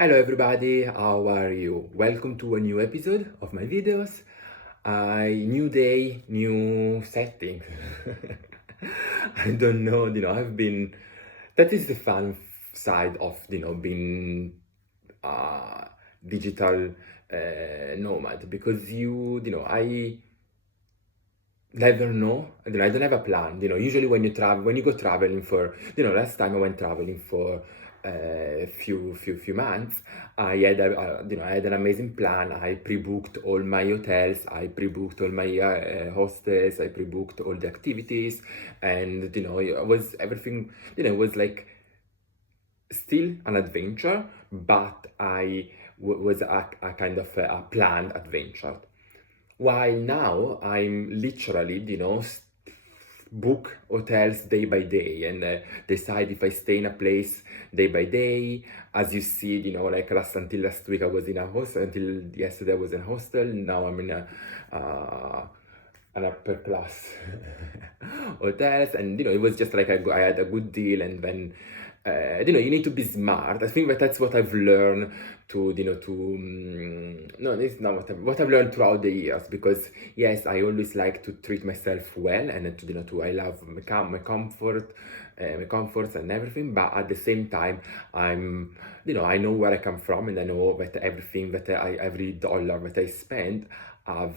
Hello everybody, how are you? Welcome to a new episode of my videos. New day, new setting. I don't know, that is the fun side of, being uh, digital nomad because I never know. I don't have a plan. Usually when you go traveling for, last time I went traveling for few months. I had an amazing plan. I pre-booked all my hotels. I pre-booked all my hostels. I pre-booked all the activities, and it was everything. It was like still an adventure, but was a kind of a planned adventure. While now I'm literally, book hotels day by day and decide if I stay in a place day by day. As you see, like until last week I was in a hostel, until yesterday I was in a hostel. Now I'm in an upper class hotels, and it was just like I had a good deal, and then you need to be smart. I think that's what I've learned no, it's not what I've learned throughout the years, because yes, I always like to treat myself well, and I love my comforts and everything, but at the same time I know where I come from, and I know that every dollar that I spend have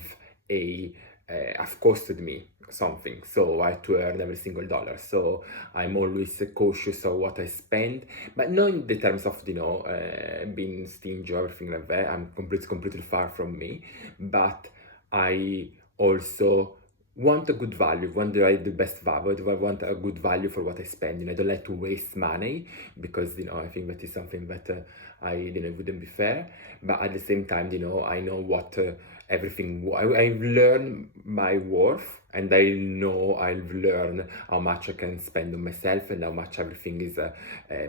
a have costed me something, so I had to earn every single dollar. So I'm always cautious of what I spend, but not in the terms of being stingy or everything like that. I'm completely far from me, but I also want a good value, want the best value. I want a good value for what I spend. I don't like to waste money, because I think that is something that wouldn't be fair. But at the same time, I know what I've learned my worth, and I know I've learned how much I can spend on myself and how much everything is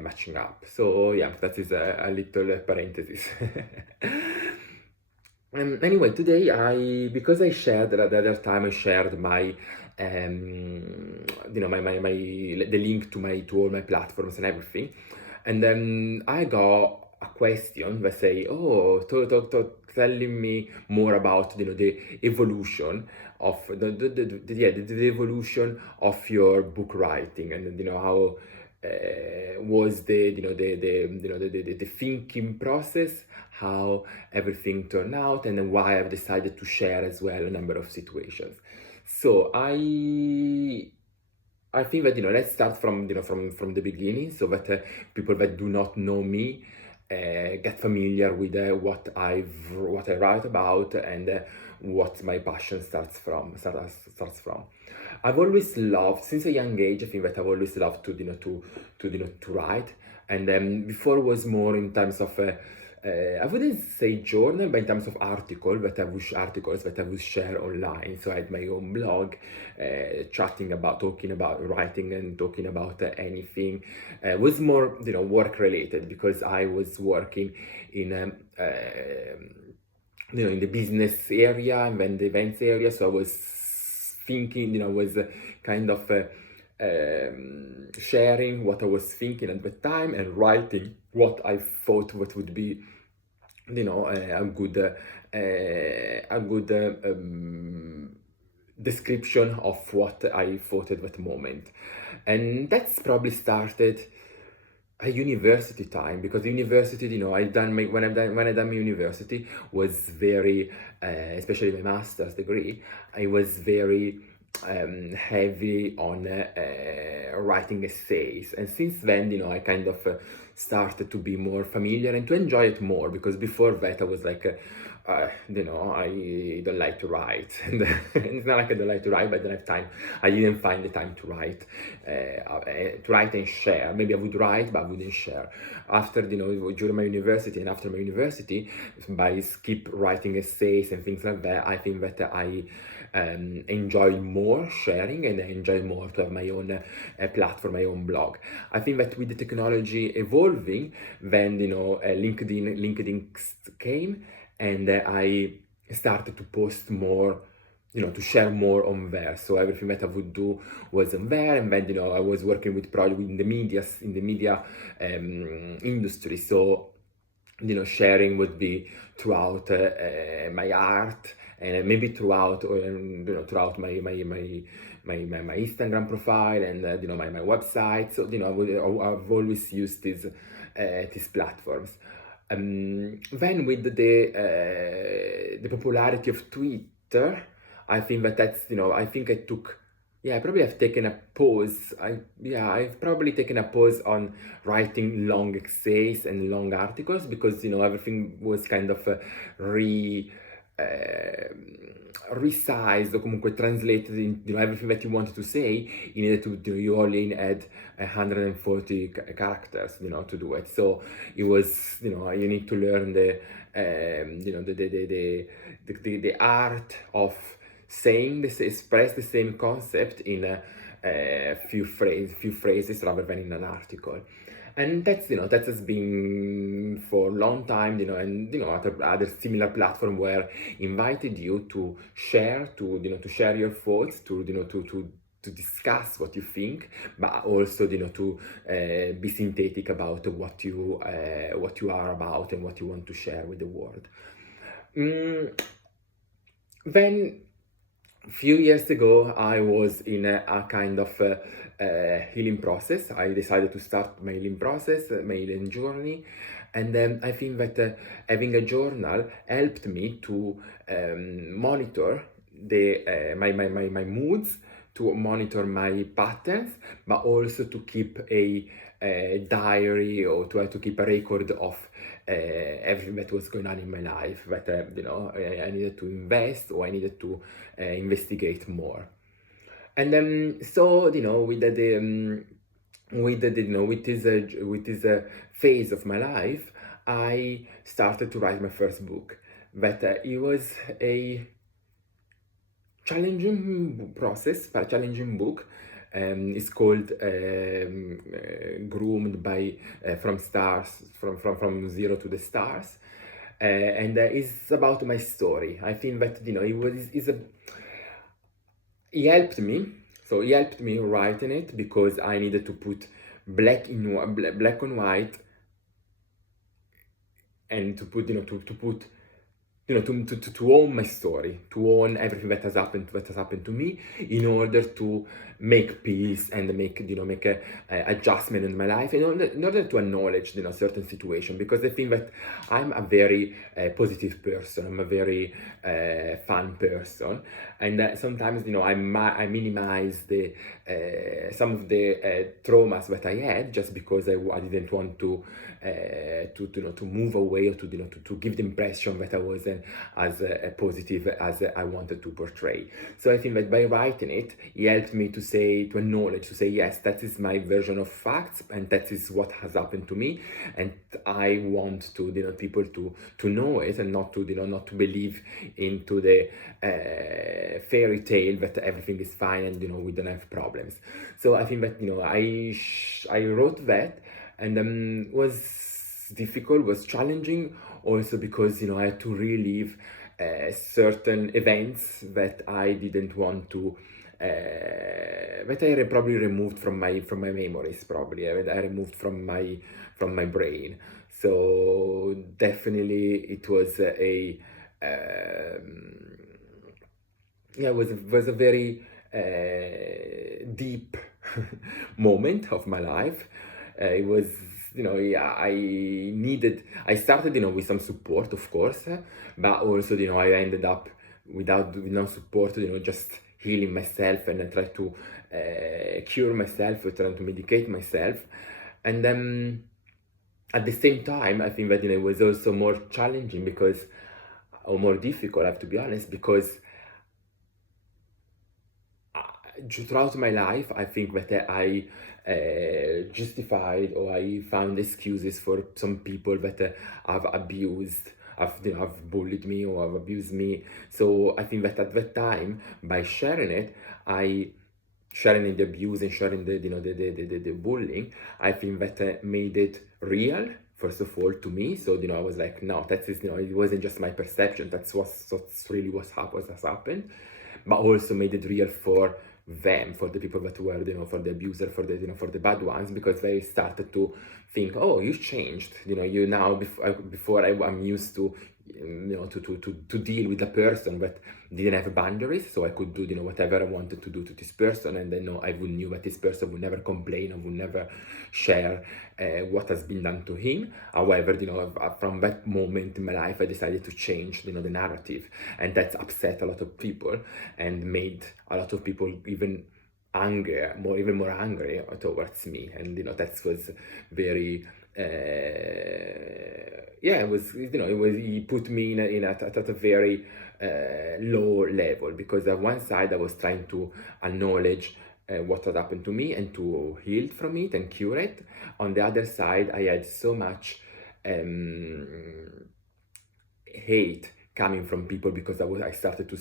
matching up. So yeah, that is a little parenthesis. Anyway, today because I shared the other time I shared my the link to all my platforms and everything, and then I got a question that say, oh, telling me more about the evolution of the evolution of your book writing, and how was the thinking process, how everything turned out, and then why I've decided to share as well a number of situations. So I think that let's start from from the beginning, so that people that do not know me get familiar with what I write about, and what my passion starts from. I've always loved, since a young age. I think that I've always loved to write, and then before was more in terms of I wouldn't say journal, but in terms of articles that I would share online. So I had my own blog, talking about writing and talking about anything. Was more work related, because I was working in in the business area and then the events area. So I was thinking, was kind of sharing what I was thinking at the time, and writing what I thought what would be a good description of what I thought at that moment. And that's probably started at university time, because university, I done my when I done my university was very especially my master's degree. I was very heavy on writing essays, and since then I kind of started to be more familiar and to enjoy it more, because before that I was like I don't like to write. And it's not like I don't like to write, but I don't have time. I didn't find the time to write and share. Maybe I would write, but I wouldn't share. After during my university and after my university, by skip writing essays and things like that, I think that I enjoy more sharing, and I enjoy more to have my own platform, my own blog. I think that with the technology evolving, then LinkedIn came, and I started to post more, to share more on there. So everything that I would do was on there, and then I was working with projects in the media industry. So sharing would be throughout my art, and maybe throughout throughout my Instagram profile, and my website. So I've always used these platforms. Then with the popularity of Twitter, I think that's I think I took, yeah, I probably have taken a pause. I've probably taken a pause on writing long essays and long articles, because everything was kind of resized, or comunque translated in everything that you wanted to say. You needed to you only had 140 characters to do it. So it was you need to learn the art of express the same concept in a few phrases rather than in an article. And that has been for a long time, and other similar platform where invited you to share, to share your thoughts, to discuss what you think, but also to be synthetic about what you are about and what you want to share with the world. Then few years ago, I was in a kind of healing process. I decided to start my healing process, my healing journey, and then I think that having a journal helped me to monitor my moods, to monitor my patterns, but also to keep a diary, or to keep a record of everything that was going on in my life, that I needed to invest, or I needed to investigate more. And then so with this phase of my life, I started to write my first book. But it was a challenging process, a challenging book. It's called Groomed by from Zero to the Stars, and it's about my story. I think that he helped me. So he helped me writing it, because I needed to put black on white, and to put to own my story, to own everything that has happened to me, in order to make peace and make a adjustment in my life, in order to acknowledge certain situation, because I think that I'm a very positive person. I'm a very fun person, and sometimes I minimize the some of the traumas that I had, just because I didn't want to move away, or to give the impression that I wasn't as positive as I wanted to portray. So I think that by writing it, it helped me to acknowledge, to say, yes, that is my version of facts, and that is what has happened to me, and I want to people to know it, and not to believe into the fairy tale that everything is fine, and we don't have problems. So I think that I wrote that, and was difficult, was challenging, also because I had to relive certain events that I didn't want to that I probably removed from my memories. Probably I removed from my brain. So definitely it was it was a very deep moment of my life. It was, yeah, I started, with some support, of course, but also, I ended up with no support, just healing myself, and I tried to cure myself, trying to medicate myself. And then at the same time, I think that, it was also more challenging, or more difficult, I have to be honest, because throughout my life, I think that I justified, or I found excuses for some people that have abused, have bullied me, or have abused me. So I think that at that time, by sharing it, sharing the abuse, and sharing the bullying, I think that made it real, first of all, to me. So I was like, no, that's it wasn't just my perception. That's really what's happened, but also made it real for them, for the people that were, for the abuser, for the bad ones, because they started to think, oh, you changed, you now, before I'm used to, to deal with a person but didn't have boundaries, so I could do, whatever I wanted to do to this person, and then I would knew that this person would never complain or would never share what has been done to him. However, from that moment in my life, I decided to change, the narrative, and that's upset a lot of people and made a lot of people even even more angry towards me. And that was very it was, he put me at a very low level, because on one side I was trying to acknowledge what had happened to me and to heal from it and cure it. On the other side, I had so much hate coming from people, because I started to,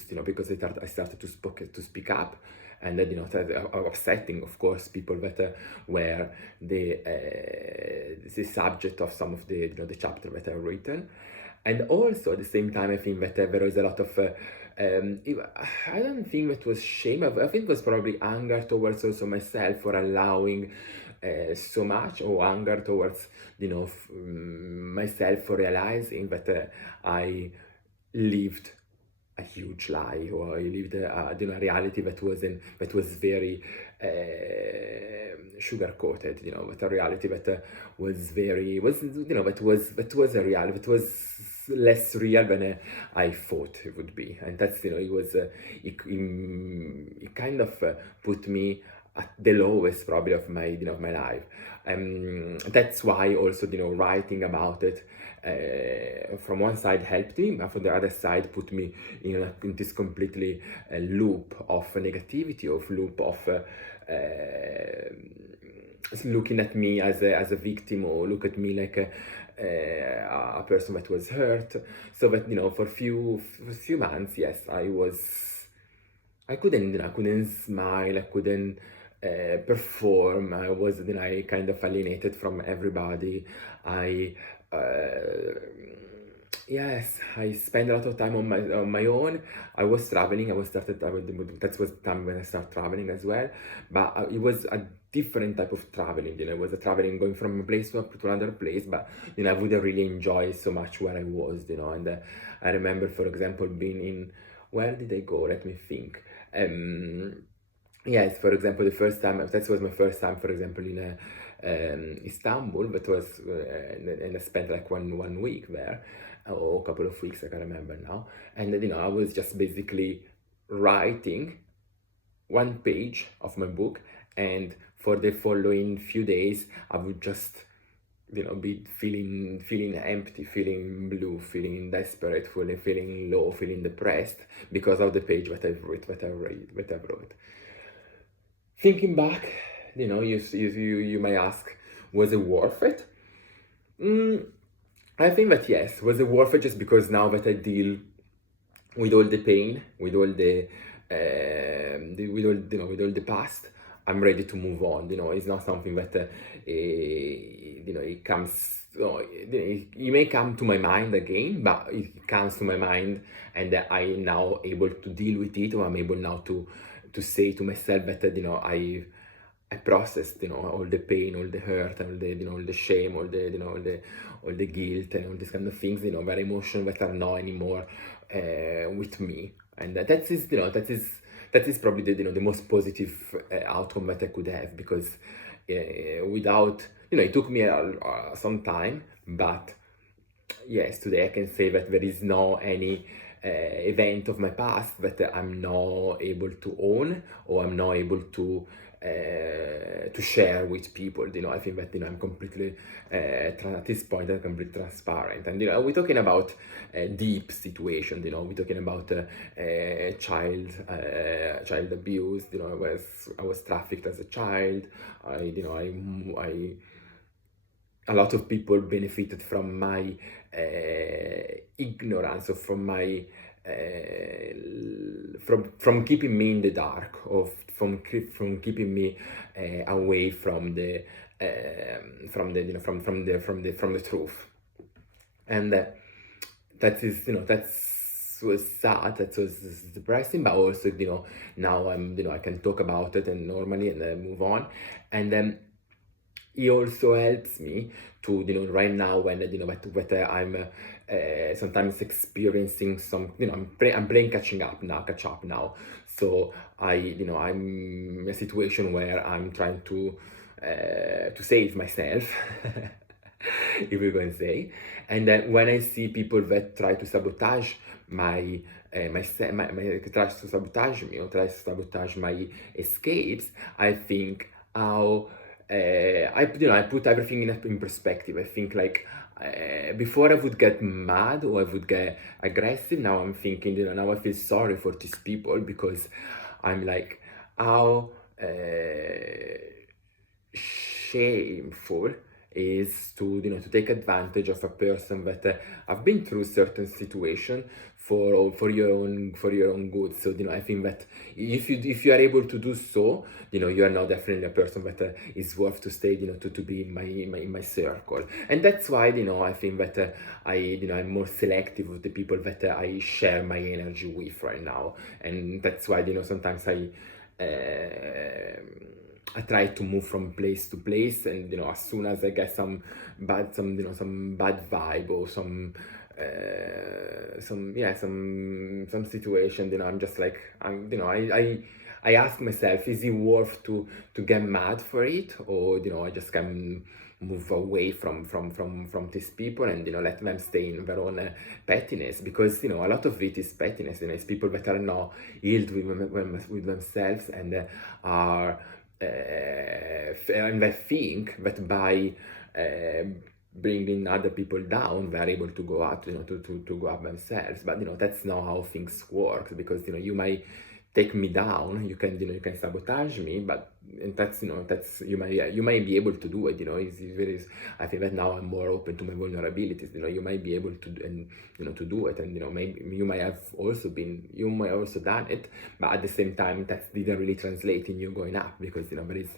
I started to speak up, and then, upsetting, of course, people that were the subject of some of the, the chapter that I've written. And also at the same time, I think that there was a lot of I don't think it was shame. I think it was probably anger towards also myself for allowing so much, or anger towards, myself for realizing that I lived a huge lie, or I lived a reality that was very sugar coated, but a reality that was that was a reality that was less real than I thought it would be. And that's, it kind of put me at the lowest probably of my, of my life. That's why also, writing about it from one side helped me, but from the other side put me in this completely loop of negativity, of loop of looking at me as a victim, or look at me like a person that was hurt. So that, for a few months, yes, I couldn't smile, I couldn't perform. I was, I kind of alienated from everybody. Yes, I spent a lot of time on my own. I was traveling. That was the time when I started traveling as well. But it was a different type of traveling. It was a traveling going from a place to another place. But I wouldn't really enjoy so much where I was. And I remember, for example, being in, where did I go? Let me think. Yes, for example, that was my first time, for example, in Istanbul, but was, and I spent like one week there, or a couple of weeks, I can't remember now. And I was just basically writing one page of my book, and for the following few days, I would just, be feeling empty, feeling blue, feeling desperate, feeling low, feeling depressed, because of the page that I wrote. Thinking back, you may ask, was it worth it? I think that yes. Was it worth it just because now that I deal with all the pain, with all the with all the past, I'm ready to move on. It's not something that it comes. It may come to my mind again, but it comes to my mind, and I'm now able to deal with it, or I'm able now to say to myself that I processed all the pain, all the hurt, all the all the shame, all the all the guilt, and all these kind of things, that emotions that are not anymore with me. And that is probably the most positive outcome that I could have, because without, it took me some time, but yes, today I can say that there is no any event of my past that I'm not able to own, or I'm not able to share with people. I think that I'm completely at this point I'm completely transparent. And we're talking about deep situations. We're talking about child abuse. I was trafficked as a child. I a lot of people benefited from my ignorance, or from my from keeping me in the dark, or from keeping me away from the from the truth. And that is, that was sad, that was depressing, but also, now I can talk about it and normally, and move on. And then he also helps me to, right now when, that I'm sometimes experiencing some, I'm playing catch up now. So I'm in a situation where I'm trying to save myself, if we're going to say. And then when I see people that try to sabotage tries to sabotage me or tries to sabotage my escapes, I think how I put everything in perspective. I think like before I would get mad or I would get aggressive. Now I'm thinking, now I feel sorry for these people, because I'm like, how shameful is to, to take advantage of a person that have been through certain situation for your own good. So I think that if you are able to do so, you are now definitely a person that is worth to stay, to be in my circle. And that's why I think that I'm more selective of the people that I share my energy with right now. And that's why sometimes I try to move from place to place, and as soon as I get some bad vibe or some situation, I'm just like, I ask myself, is it worth to get mad for it, or I just can move away from these people and let them stay in their own pettiness, because a lot of it is pettiness. It's people that are not healed with themselves, and are and they think that by bringing other people down, they're able to go up, to go up themselves. But that's not how things work, because you might take me down, you can sabotage me, but and that's you might be able to do it. I think that now I'm more open to my vulnerabilities. You might be able to to do it, and maybe you might also done it, but at the same time that didn't really translate in you going up, because there is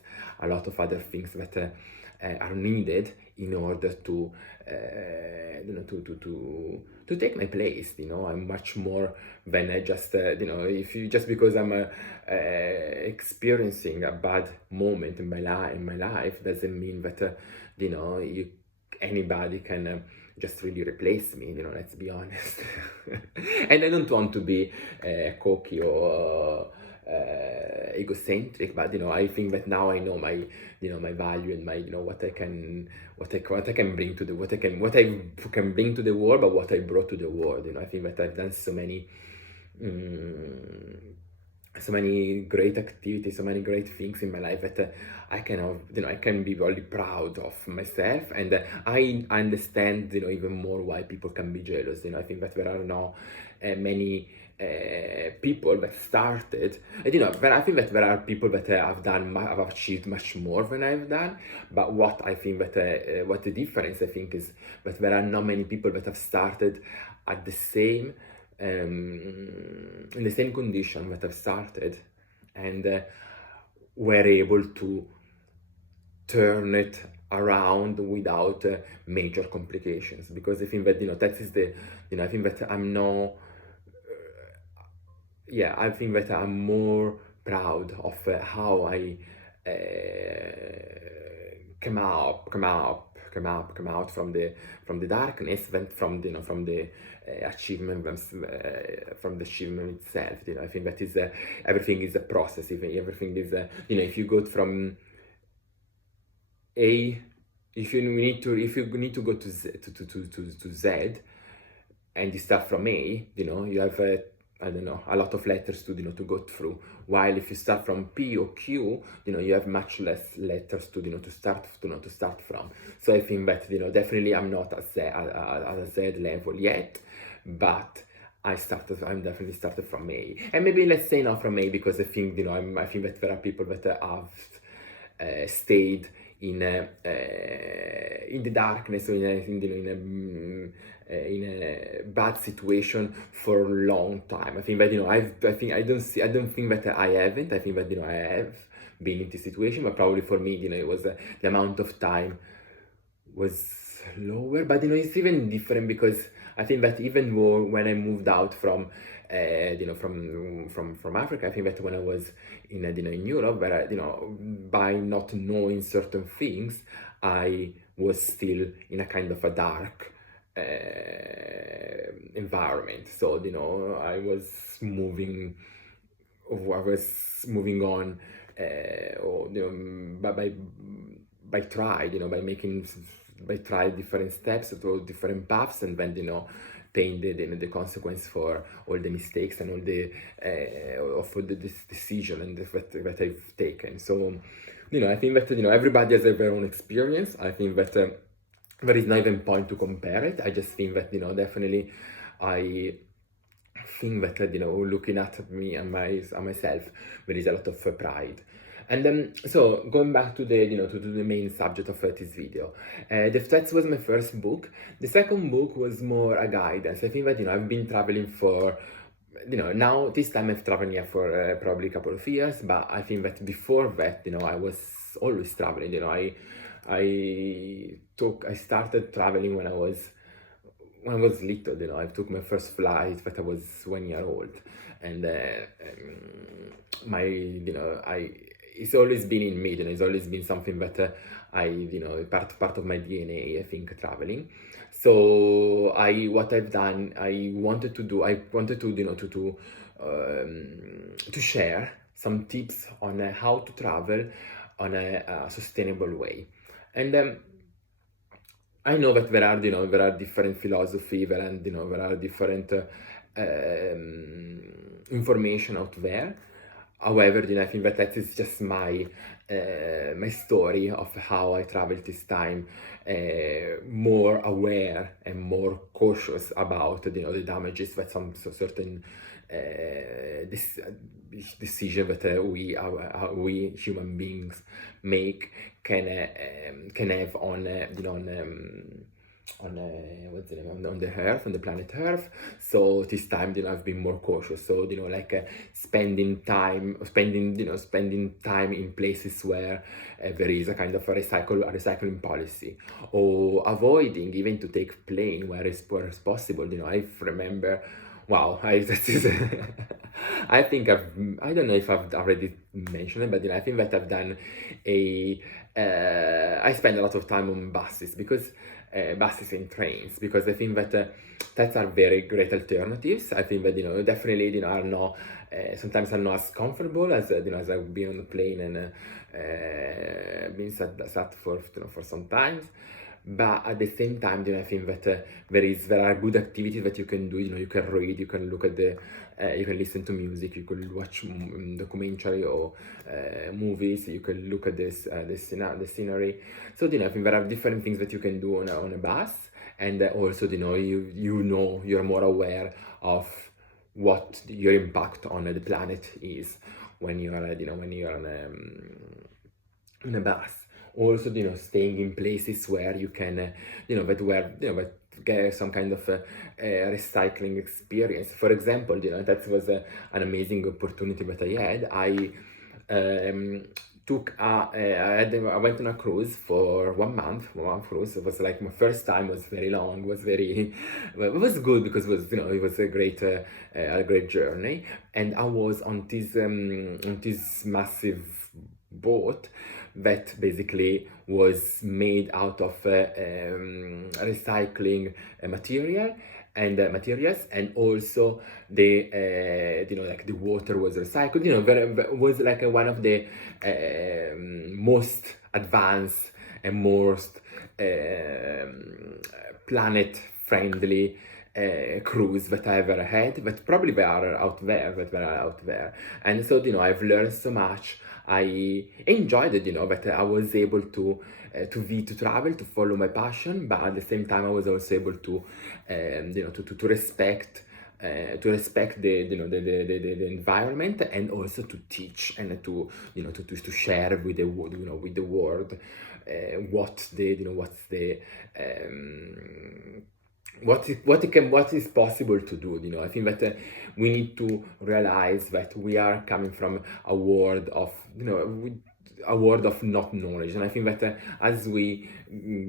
a lot of other things that are needed in order to to take my place. I'm much more than I just if you just because I'm experiencing a bad moment in my life doesn't mean that you anybody can just really replace me. Let's be honest. And I don't want to be cocky or egocentric, but I think that now I know my my value and my what I can bring to the what I can bring to the world, but what I brought to the world. I think that I've done so many great activities, so many great things in my life that I can be really proud of myself, and I understand even more why people can be jealous. I think that there are now many people that started, and I think that there are people that have achieved much more than I've done. But what I think that what the difference I think is that there are not many people that have started at the same in the same condition that I've started, and were able to turn it around without major complications. Because I think that that is the I think that I'm not I think that I'm more proud of how I come out from the darkness than from from the achievement from the achievement itself. I think that is everything is a process. Even everything is if you go from A, if you need to go to Z, and you start from A, you have I don't know, a lot of letters to to go through. While if you start from P or Q, you have much less letters to start from. So I think that definitely I'm not at a Z level yet, but I'm definitely started from A, and maybe let's say not from A, because I think I think that there are people that have stayed in the darkness, or in a bad situation for a long time. I think that I don't think that I haven't. I think that I have been in this situation, but probably for me, it was the amount of time was slower, but it's even different because I think that even more when I moved out from from Africa, I think that when I was in in Europe, where by not knowing certain things, I was still in a kind of a dark environment. So I was moving, or I was moving on, or by try, by making, by try different steps or different paths, and then paying the consequence for all the mistakes and all the of all the decision and that I've taken. So I think that everybody has their own experience. I think that there is not even point to compare it. I just think that definitely I think that looking at me and myself, there is a lot of pride. And so going back to the to the main subject of this video, that was my first book. The second book was more a guidance. I think that I've been traveling for now this time I've traveled here for probably a couple of years, but I think that before that I was always traveling. I started traveling when I was little. I took my first flight that I was 1 year old, and my I it's always been in me. It's always been something that I part of my DNA. I think traveling. So what I've done, I wanted to to share some tips on how to travel on a sustainable way, and I know that there are different philosophy, there are different information out there. However, I think that is just my my story of how I traveled this time, more aware and more cautious about the damages that some certain this decision that we human beings make can have on what's the name, on the earth, on the planet earth. So this time I've been more cautious, so like spending time in places where there is a kind of a recycling policy, or avoiding even to take plane where it's possible. I remember, wow, this is I think I don't know if I've already mentioned it, but I think that I've done I spend a lot of time on buses, because buses and trains, because I think that are very great alternatives. I think that definitely are not sometimes are not as comfortable as as I've been on the plane and been sat for some times. But at the same time, I think that there are good activities that you can do. You can read, you can look at you can listen to music, you can watch documentary or movies. You can look at the scenery. So I think there are different things that you can do on a bus, and also you're more aware of what your impact on the planet is when you are on a bus. Also staying in places where you can that get some kind of recycling experience. For example, that was an amazing opportunity that I had. I went on a cruise for 1 month. One cruise. It was like my first time. Was very long. Was very. It was good because it was a great journey. And I was on this massive boat that basically was made out of recycling materials, and also the like the water was recycled. Was like one of the most advanced and most planet friendly cruise that I ever had, but probably they are out there. And so I've learned so much. I enjoyed it, that I was able to travel, to follow my passion, but at the same time I was also able to to respect the environment, and also to teach and to share with the with the world what is possible to do. I think that we need to realize that we are coming from a world of a world of not knowledge. And I think that as we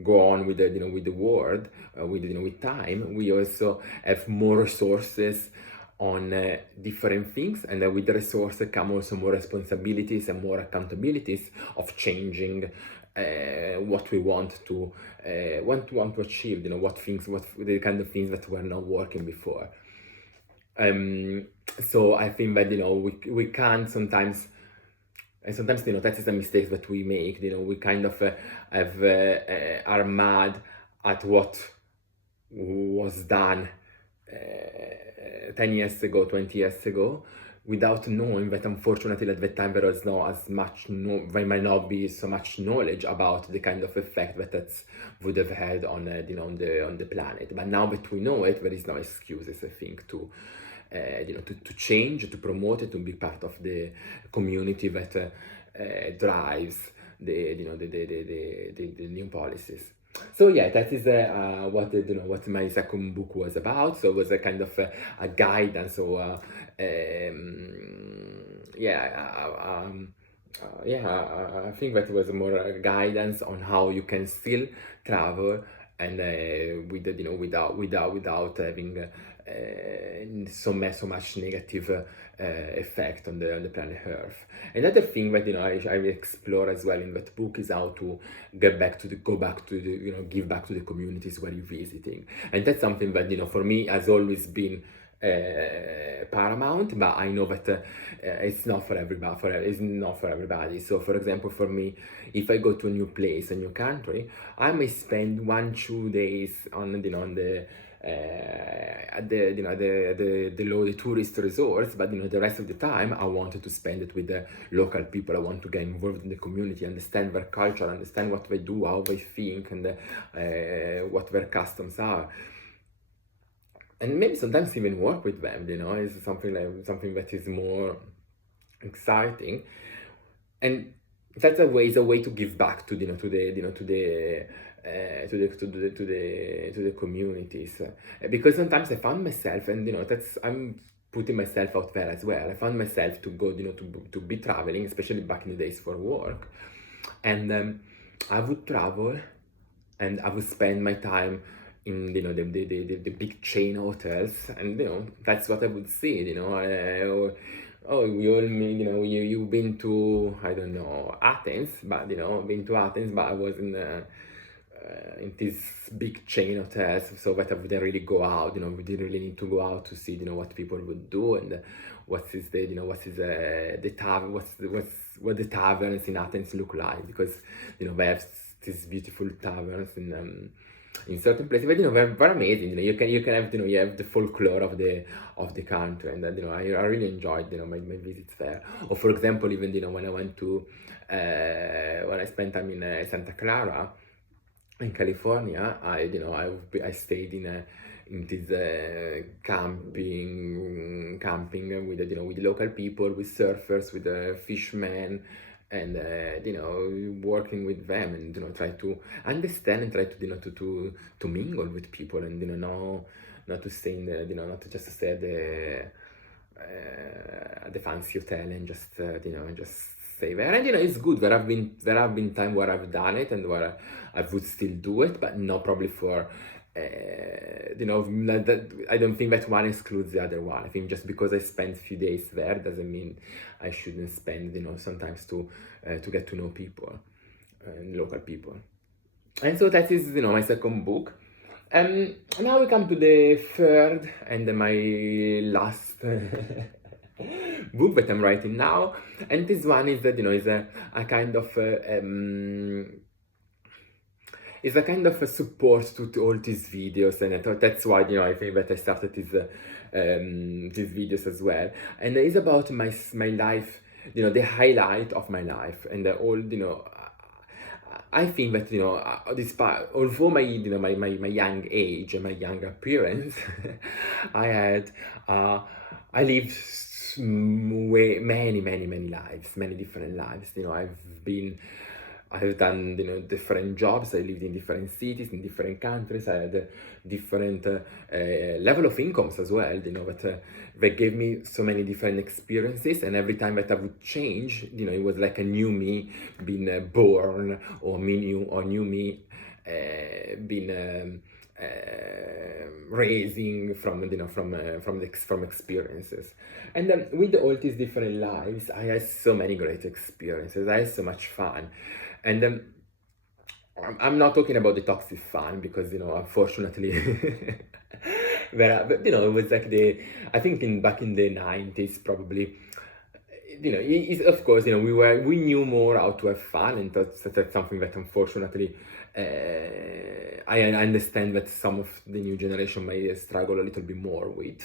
go on with the with the world, with time, we also have more resources on different things, and with the resources come also more responsibilities and more accountabilities of changing what we want to achieve. What the kind of things that were not working before. So I think that we can sometimes. And sometimes, that is the mistakes that we make. We kind of are mad at what was done 10 years ago, 20 years ago, without knowing that unfortunately at that time there was not as much, there might not be so much knowledge about the kind of effect that would have had on the planet. But now that we know it, there is no excuses, I think, to change, to promote it, to be part of the community that drives the new policies. So yeah, that is what my second book was about. So it was a kind of a guidance, or I think that was more a guidance on how you can still travel, and without having so much negative effect on the planet Earth. Another thing that I explore as well in that book is how to give back to the communities where you're visiting, and that's something that for me has always been paramount. But I know that it's not for everybody. So, for example, for me, if I go to a new place, a new country, I may spend 1-2 days on the tourist resorts, but the rest of the time I wanted to spend it with the local people. I want to get involved in the community, understand their culture, understand what they do, how they think, and what their customs are, and maybe sometimes even work with them. Is something that is more exciting, and that's a way to give back to the communities, because sometimes I found myself, and I'm putting myself out there as well. I found myself to go to be traveling, especially back in the days for work, and I would travel and I would spend my time in the big chain hotels, and that's what I would see. You've been to, I don't know, Athens, but been to Athens, but I was in these big chain hotels, so that I wouldn't really go out. We didn't really need to go out to see what people would do, and what the taverns in Athens look like, because they have these beautiful taverns in certain places, but they're amazing. You can have you have the folklore of the country, and I really enjoyed my visits there. Or for example, even when I went to when I spent time in Santa Clara in California, I stayed in this camping with with local people, with surfers, with fishermen, and working with them, and try to understand, and try to to mingle with people, and not to stay in the not to just stay at the fancy hotel and just just stay there. And it's good. There have been times where I've done it, and where I would still do it, but not probably for I don't think that one excludes the other one. I think just because I spent a few days there doesn't mean I shouldn't spend sometimes to get to know people, local people. And so that is my second book. Now we come to the third and my last book that I'm writing now, and this one is that is a kind of it's a kind of a support to all these videos, and I thought that's why I think that I started these videos as well. And it's about my life, the highlight of my life, and all I think that despite, although my my young age and my young appearance, I lived many lives, many different lives. I've been I've done, different jobs. I lived in different cities, in different countries. I had different level of incomes as well, but they gave me so many different experiences. And every time that I would change, it was like a new me being born, or new me being raising from from experiences. And then with all these different lives, I had so many great experiences. I had so much fun. And then I'm not talking about the toxic fun, because unfortunately but it was like I think back in the 90s probably, of course, we knew more how to have fun, and that's something that unfortunately I understand that some of the new generation may struggle a little bit more with.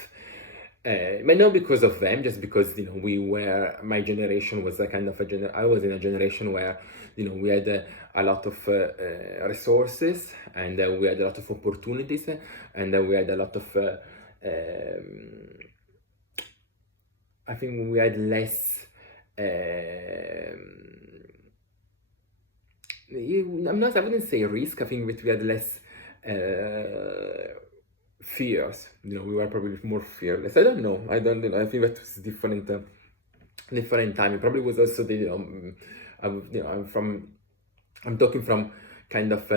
But not because of them, just because my generation was a kind of I was in a generation where we had a lot of resources, and we had a lot of opportunities, and we had a lot of I think we had less I wouldn't say risk. I think that we had less fears. We were probably more fearless. I don't know. I don't know. I think that was different. Different time. It probably was also the I'm talking from kind of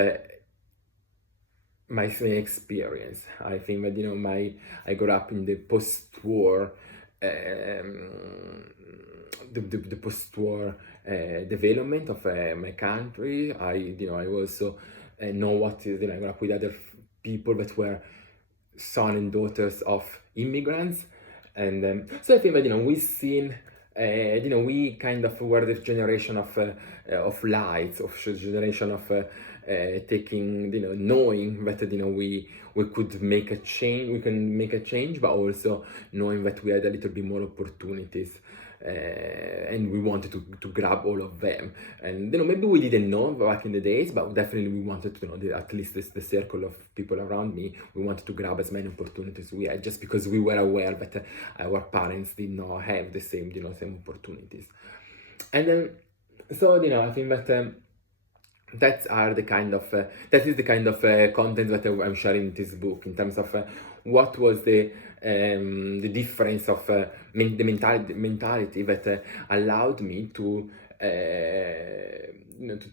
my experience. I think that I grew up in the post-war the post-war development of my country. I also know what is, I grew up with other people that were son and daughters of immigrants, and so I think that we've seen. We kind of were the generation of lights, of generation of taking, knowing that we could make a change, we can make a change, but also knowing that we had a little bit more opportunities. And we wanted to grab all of them, and maybe we didn't know back in the days, but definitely we wanted to know, at least the circle of people around me, we wanted to grab as many opportunities we had, just because we were aware that our parents did not have the same same opportunities. And then so I think that that is the kind of content that I'm sharing in this book, in terms of what was the difference of the mentality that allowed me to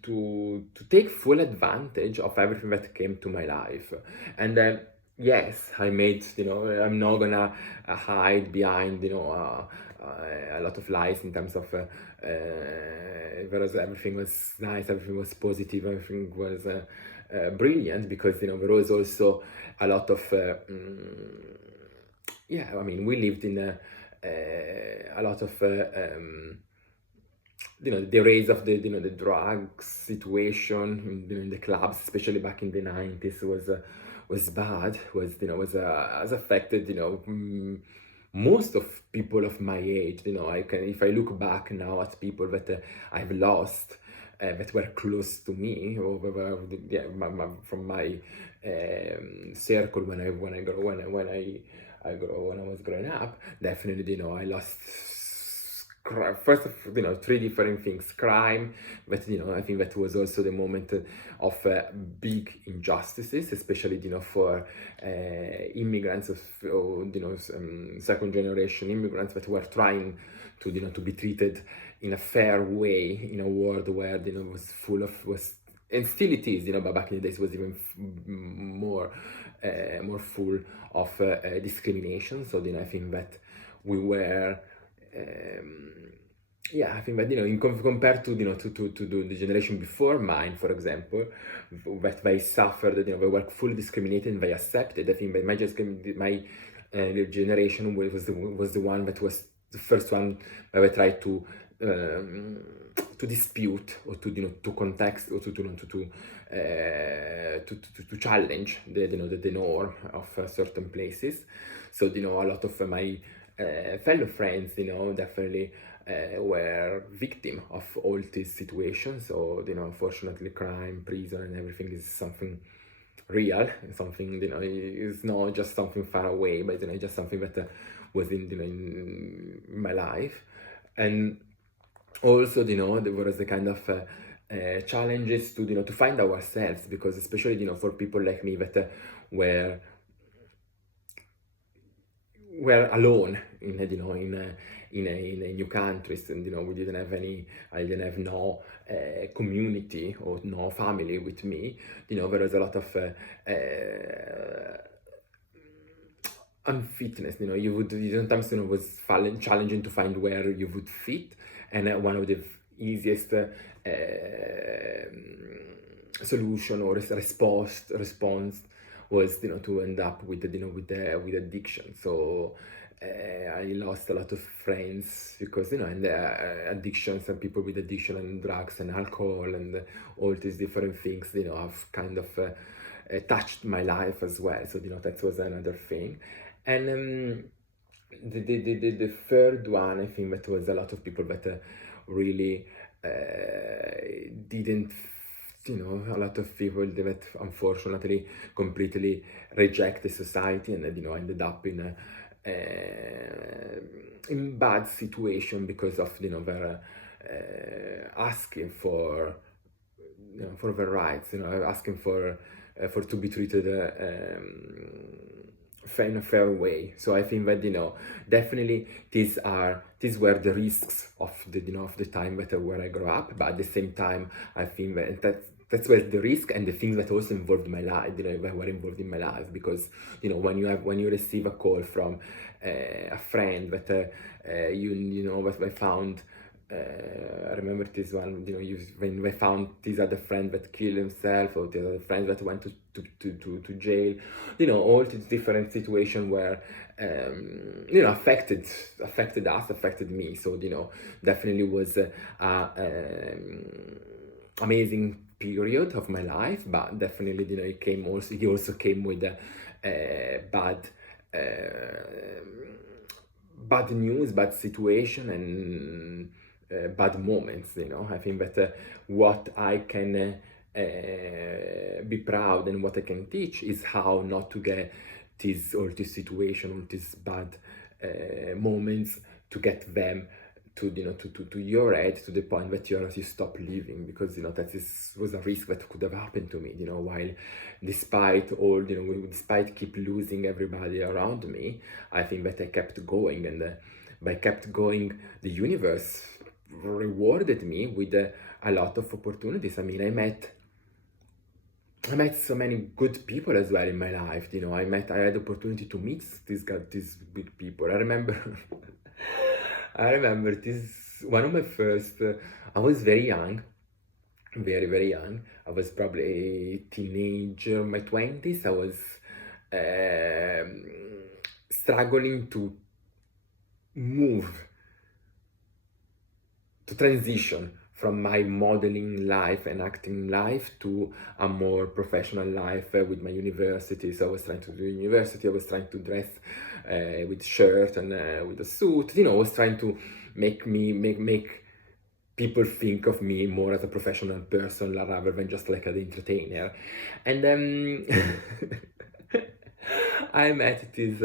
to take full advantage of everything that came to my life. And yes, I made, I'm not gonna hide behind, a lot of lies in terms of whereas everything was nice, everything was positive, everything was brilliant, because there was also a lot of yeah, I mean, we lived in a lot of the rise of the the drugs situation in the clubs, especially back in the 90s, was bad, was has affected most of people of my age. If I look back now at people that I've lost, that were close to me, or were, yeah, from my circle when I was growing up. Definitely, I lost first of three different things. Crime, but I think that was also the moment of big injustices, especially for immigrants of second generation immigrants that were trying to to be treated in a fair way in a world where was full of and still it is, but back in the days was even more full of discrimination. So I think that we were yeah, I think that compared to the generation before mine, for example, that they suffered, they were fully discriminated and they accepted. I think that my generation was the one that was the first one that tried to dispute, or to context, or to challenge the norm of certain places. So a lot of my fellow friends, definitely were victim of all these situations. So unfortunately, crime, prison, and everything is something real, something is not just something far away, but just something that was in my life. And also there was the kind of challenges to to find ourselves, because especially for people like me that were alone in in a new countries, and we didn't have any, I didn't have no community or no family with me. There was a lot of unfitness. You sometimes was challenging to find where you would fit, and one of the easiest solution or response was to end up with with addiction. So I lost a lot of friends because and addictions and people with addiction and drugs and alcohol and all these different things have kind of touched my life as well. So that was another thing. And the third one, I think that was a lot of people that really didn't, a lot of people that unfortunately completely reject the society and ended up in bad situation because of their asking for for their rights, asking for to be treated in a fair way. So I think that definitely these were the risks of the of the time that where I grew up. But at the same time, I think that's where the risk and the things that also involved my life, that were involved in my life. Because when you receive a call from a friend that what I found. I remember this one, when I found this other friend that killed himself, or the other friend that went to jail, all these different situations where, affected us, affected me. So, definitely was amazing period of my life, but definitely, he also came with bad, bad news, bad situation, and bad moments. I think that what I can be proud and what I can teach is how not to get all this situation, all these bad moments, to get them to to your head, to the point that you stop living. Because that was a risk that could have happened to me, while despite all, despite keep losing everybody around me, I think that I kept going. And by kept going, the universe rewarded me with a lot of opportunities. I mean, I met so many good people as well in my life. I had the opportunity to meet these big people. I remember I remember this one of my first I was very young, very very young. I was probably a teenager, my 20s. I was struggling to move, to transition from my modeling life and acting life to a more professional life with my university. So I was trying to do university, I was trying to dress with shirt and with a suit. I was trying to make people think of me more as a professional person rather than just like an entertainer. And I met this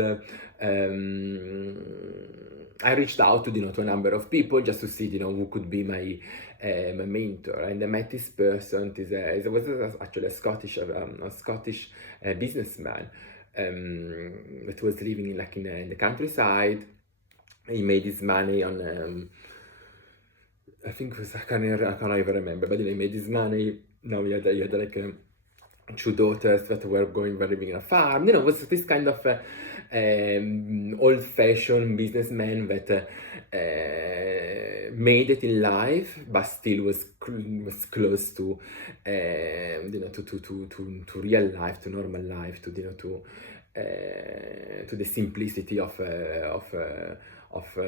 I reached out to to a number of people just to see who could be my my mentor. And I met this person. It was actually a Scottish businessman that was living in the countryside. He made his money on I think it was, I can't even remember, but he made his money. Now he had like two daughters that were living in a farm. It was this kind of old-fashioned businessman that made it in life, but still was close to to real life, to normal life, to to the simplicity of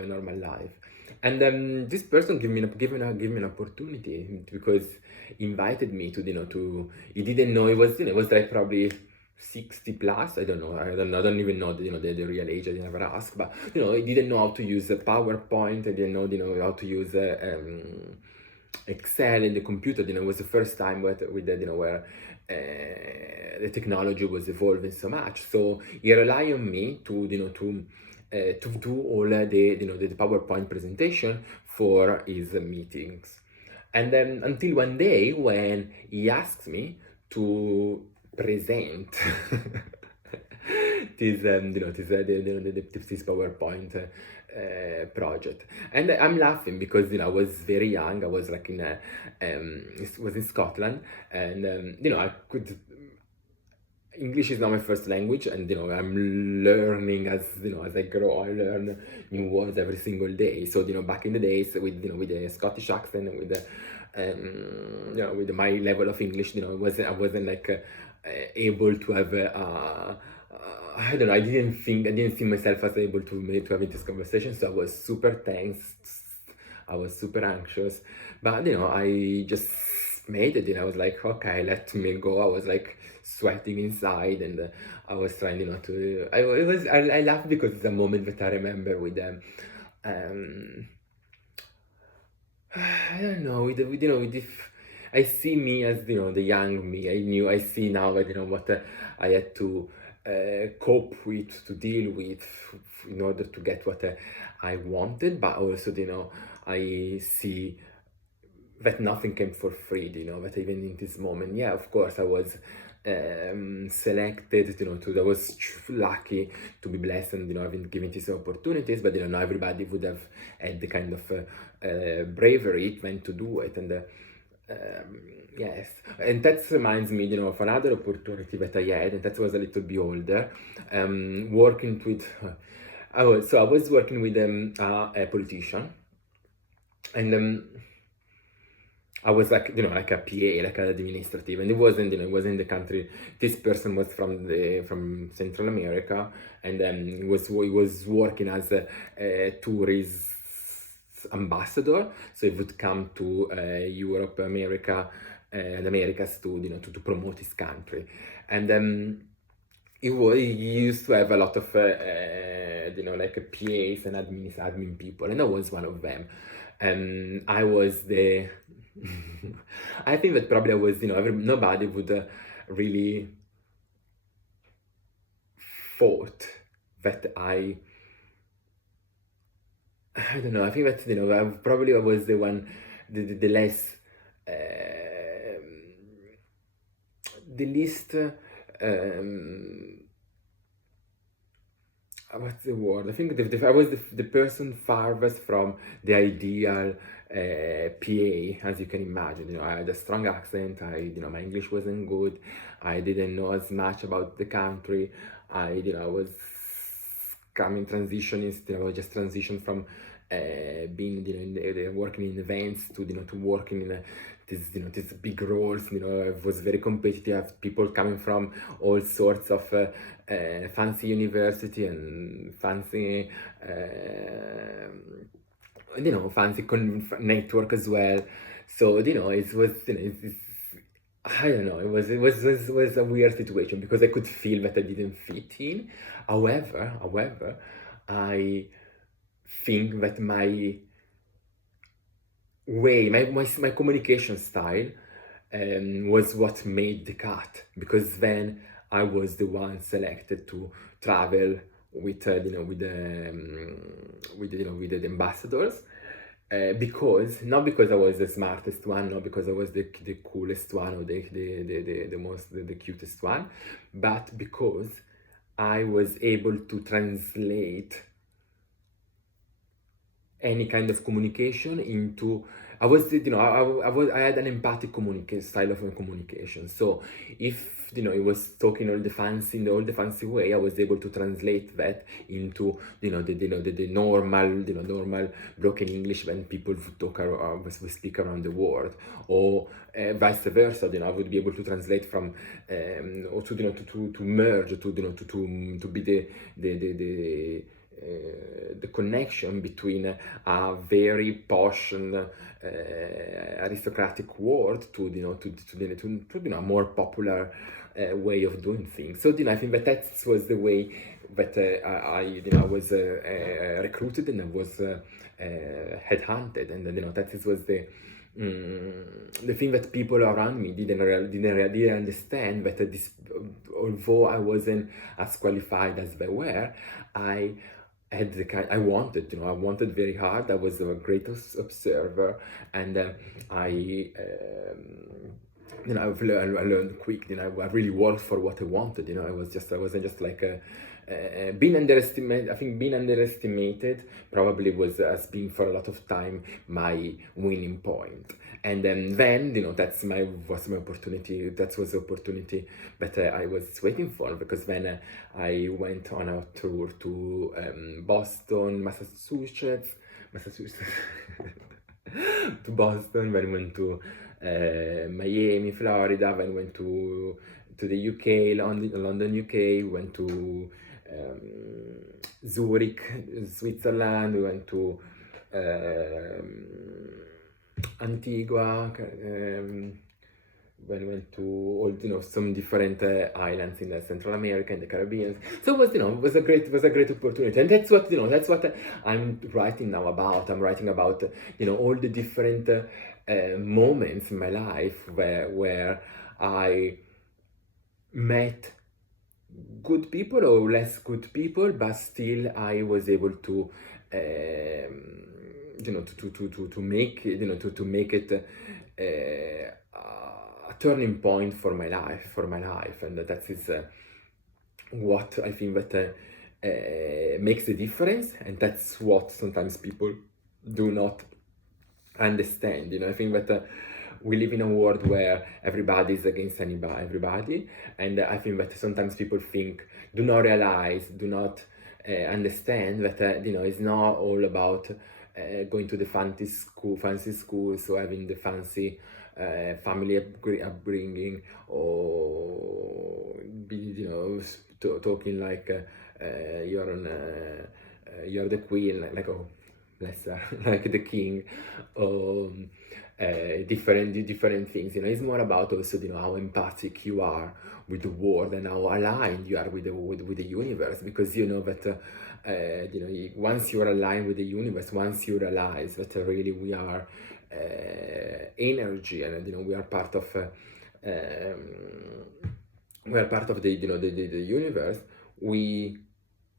normal life. And this person gave me an opportunity, because he invited me to to. He didn't know, it was it was like probably 60 plus. I don't know. I don't even know the real age. I never asked. But he didn't know how to use a PowerPoint. I didn't know how to use Excel in the computer. It was the first time with where the technology was evolving so much. So he relied on me to to do all the the PowerPoint presentation for his meetings. And then until one day when he asked me to present this PowerPoint project. And I'm laughing because I was very young. I was like was in Scotland, and I could. English is not my first language, and I'm learning as as I grow. I learn new words every single day. So back in the days with with the Scottish accent and with the with my level of English, I wasn't like able to have I don't know. I didn't see myself as able to have this conversation. So I was super tense. I was super anxious, but I just made it. I was like, okay, let me go. I was like sweating inside, and I was trying, to. I laughed because it's a moment that I remember with them. I don't know. With if I see me as the young me. I see now that what I had to cope with, to deal with, in order to get what I wanted. But also, I see that nothing came for free, that even in this moment, yeah, of course, I was selected, I was lucky to be blessed and, having given these opportunities, but, not everybody would have had the kind of bravery when to do it. And yes, and that reminds me, of another opportunity that I had, and that was a little bit older, working with, I was working with a politician, and I was like, like a PA, like an administrative, and it wasn't in the country. This person was from Central America, and he was working as a tourist ambassador. So he would come to Europe, America, and Americas to to promote his country, and he used to have a lot of like PAs and admin people, and I was one of them. And I was the I think that probably I was, nobody would really thought that I don't know. I think that I was the one, the less, the least. What's the word? I think I was the person farthest from the ideal PA, as you can imagine. I had a strong accent. My English wasn't good. I didn't know as much about the country. I was transitioning. I was just transitioned from being, working in events to, to working in these big roles. It was very competitive. People coming from all sorts of fancy university and fancy fancy network as well. So it was I don't know. It was a weird situation because I could feel that I didn't fit in. However, I think that my way, my communication style was what made the cut, because then I was the one selected to travel with with the ambassadors, because not because I was the smartest one, not because I was the coolest one, or the most the cutest one, but because I was able to translate any kind of communication into I had an empathic style of communication. So if it was talking all the fancy way, I was able to translate that into the normal broken English when people would talk or would speak around the world, or vice versa. I would be able to translate from or to to merge, to be the connection between a very posh and aristocratic world to a more popular way of doing things. So I think that was the way that I was recruited, and I was headhunted, and that was the thing that people around me didn't really understand, that although I wasn't as qualified as they were, I had the kind I wanted, I wanted very hard. I was a great observer, and I learned quick. I really worked for what I wanted. I wasn't just like being underestimated. I think being underestimated probably has been for a lot of time my winning point. And then was my opportunity. That was the opportunity that I was waiting for, because then I went on a tour to Boston, Massachusetts, to Boston. Then went to Miami, Florida. Then went to the UK, London, UK. Went to Zurich, Switzerland. We went to Antigua. When we went to all some different islands in Central America and the Caribbean. So it was a great opportunity, and that's what I'm writing now about. I'm writing about all the different moments in my life where I met good people or less good people, but still I was able to to make it a turning point for my life, and that is what I think that makes the difference, and that's what sometimes people do not understand. I think that we live in a world where everybody is against everybody, and I think that sometimes people do not realize, do not understand that it's not all about going to the fancy schools, or having the fancy family upbringing, or be talking like you're the queen, like, oh, bless her, like the king, different things. It's more about also how empathic you are with the world, and how aligned you are with the universe, because that once you are aligned with the universe, once you realize that really we are energy, and we are part of the universe, we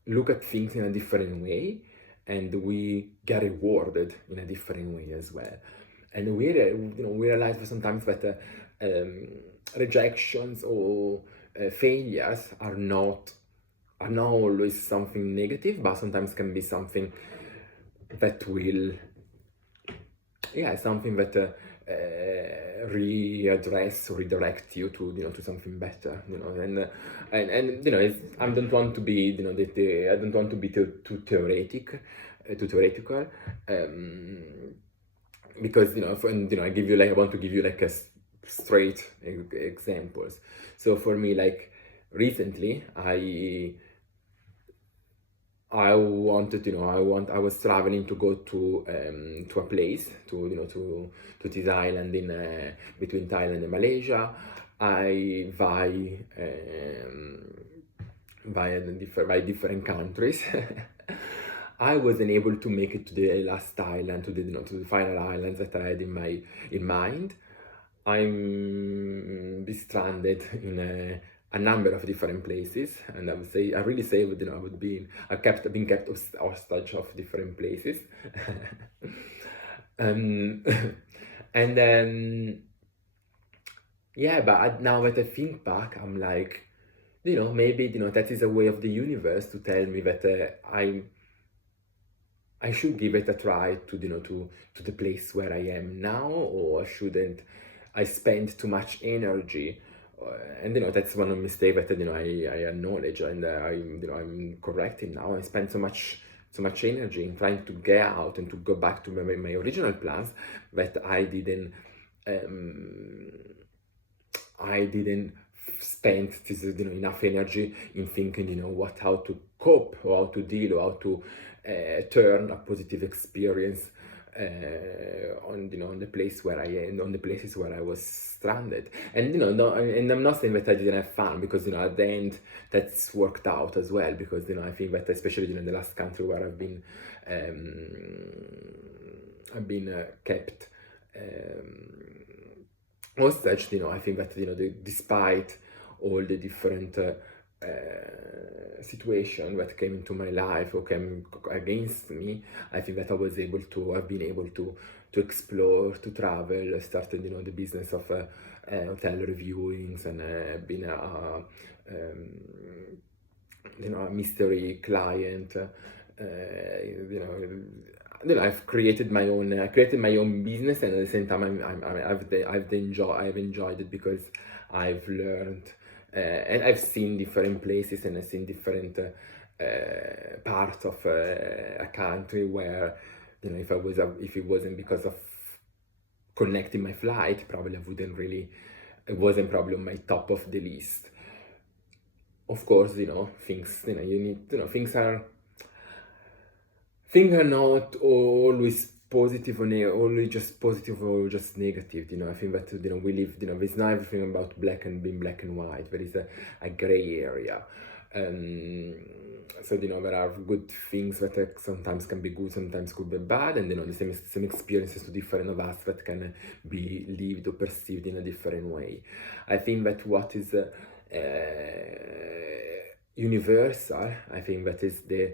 look at things in a different way, and we get rewarded in a different way as well. And we realize sometimes that rejections or failures are not always something negative, but sometimes can be something that will, something that readdress or redirect you to something better, and I don't want to be I don't want to be too theoretical, because I want to give you like a straight examples. So for me, like recently, I wanted, I was traveling to go to a place, to this island in between Thailand and Malaysia. I by different countries. I wasn't able to make it to the last island, to the final islands that I had in mind. I'm stranded in a number of different places, and I really say that I've been kept hostage of different places. And then but now that I think back, I'm like, maybe that is a way of the universe to tell me that I should give it a try to the place where I am now, or shouldn't I spend too much energy? And that's one of the mistakes that I acknowledge, and I'm correcting now. I spend so much energy in trying to get out and to go back to my original plans, that I didn't spend this enough energy in thinking how to cope, or how to deal, or how to turn a positive experience on the place where I am, on the places where I was stranded. And and I'm not saying that I didn't have fun, because at the end that's worked out as well, because I think that especially in the last country where I've been kept hostage, I think that despite all the different situation that came into my life or came against me, I think that I've been able to explore, to travel. I started, the business of hotel reviewings, and been a mystery client. I've created my own. I created my own business, and at the same time, I've enjoyed it because I've learned, and I've seen different places, and I've seen different parts of a country where, if it wasn't because of connecting my flight, probably I wouldn't really. It wasn't probably on my top of the list. Of course, things. You need. Things are not always positive or always just positive or just negative. I think that we live. There's not everything about being black and white. There is a gray area. So there are good things that sometimes can be good, sometimes could be bad, and the same experiences to different of us that can be lived or perceived in a different way. I think that what is universal, I think that is the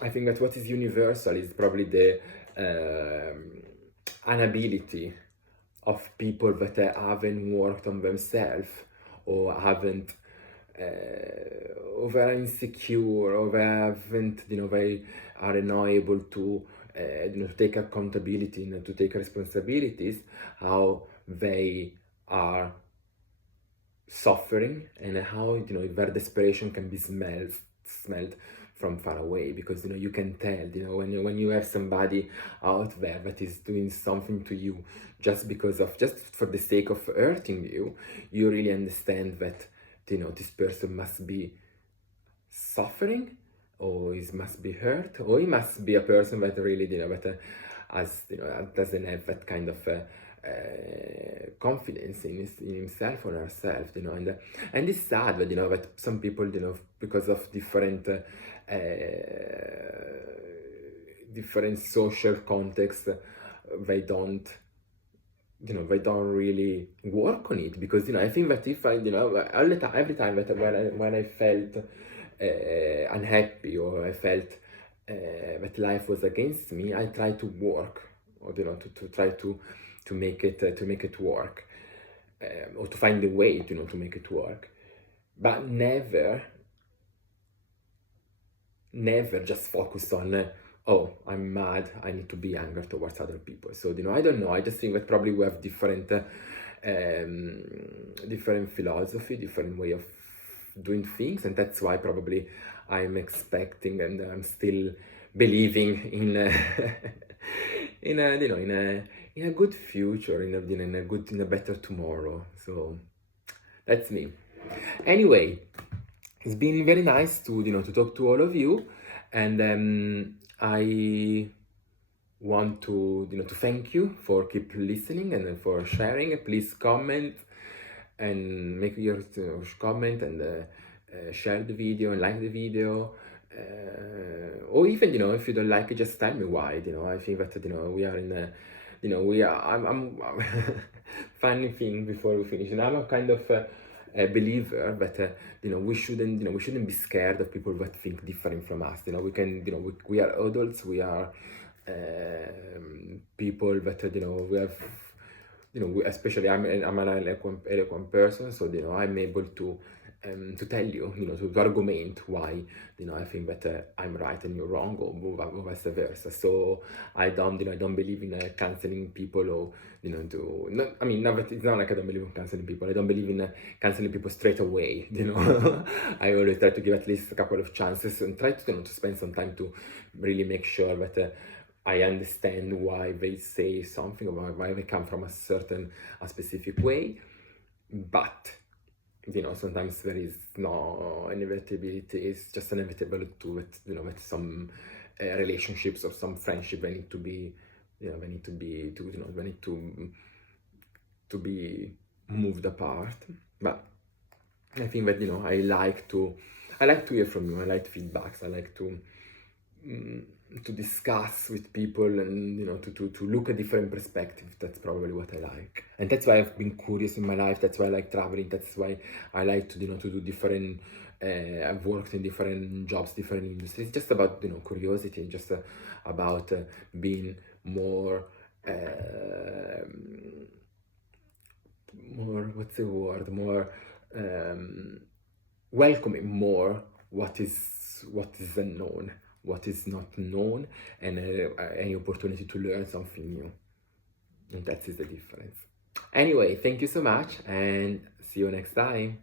I think that what is universal is probably the inability of people that haven't worked on themselves, or haven't, or they are insecure, or they haven't, they are not able to, to take accountability and to take responsibilities, how they are suffering, and how their desperation can be smelled from far away, because you can tell when you have somebody out there that is doing something to you just for the sake of hurting you. You really understand that this person must be suffering, or he must be hurt, or he must be a person that really that doesn't have that kind of confidence in himself or herself, and it's sad that that some people because of different different social contexts, they don't really work on it, because I think that if I all the time, every time that when I felt unhappy, or I felt that life was against me, I try to work, or to try to make it work, or to find a way to make it work, but never just focus on oh, I'm mad, I need to be angry towards other people. So I don't know, I just think that probably we have different different philosophy, different way of doing things, and that's why probably I'm expecting, and I'm still believing in in a good future, in a better tomorrow. So that's me. Anyway, it's been very nice to talk to all of you, and I want to to thank you for keep listening and for sharing. Please comment and make your comment, and share the video and like the video, or even if you don't like it, just tell me why. I think that we are in a we are I'm funny thing before we finish, and I'm a kind of a believer that we shouldn't be scared of people that think different from us. We can we are adults, we are people that we have especially I'm an eloquent person, so I'm able to tell you to argument why I think that I'm right and you're wrong, or vice versa. So I don't believe in canceling people, or I mean, not that it's not like I don't believe in canceling people. I don't believe in canceling people straight away. I always try to give at least a couple of chances, and try to to spend some time to really make sure that I understand why they say something, or why they come from a specific way. But sometimes there is no inevitability. It's just inevitable with some relationships or some friendship, they need to be they need to be moved apart. But I think that I like to hear from you. I like feedbacks. I like to to discuss with people, and to look at different perspectives. That's probably what I like, and that's why I've been curious in my life. That's why I like traveling. That's why I like to to do different. I've worked in different jobs, different industries. Just about curiosity, and just about being more. More, what's the word, more welcoming more what is unknown, what is not known, and any opportunity to learn something new, and that is the difference. Anyway, thank you so much, and see you next time.